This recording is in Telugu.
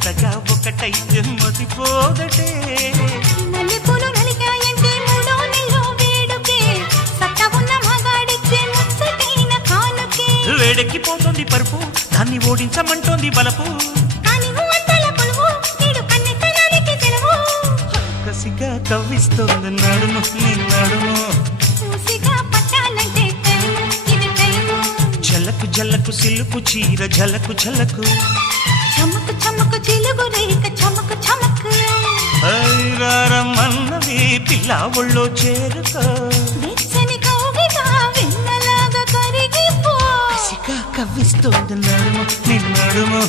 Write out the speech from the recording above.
జతగా ఒకటైతే మతిపోదటే మల్లెపూలు నలిగాయంటే మూడో నెల్లో వేడుకే సత్తా ఉన్న మగాడిచ్చే ముచ్చటైన కానుకే వేడెక్కిపోతుంది పరుపు దాన్ని ఓడించమంటోంది బలపు కాని అంతల కొలువు నేడు కన్నెతనానికి సెలవు కసిగా కవ్విస్తోంది నడుము నీ నడుము ఊసిగా పట్టాలంటే టైము ఇది టైము జలకు జలకు సిలుకు చీర జలకు జలకు చమకు చమకు చిలుగు రేఖ చమకు చమకు ఐరారమన్నవి పిల్ల ఒళ్ళో చేరుకో వెచ్చని కౌగిట వెన్నలాగా కరిగిపో కసిగా కవ్విస్తోంది నడుము నీ నడుము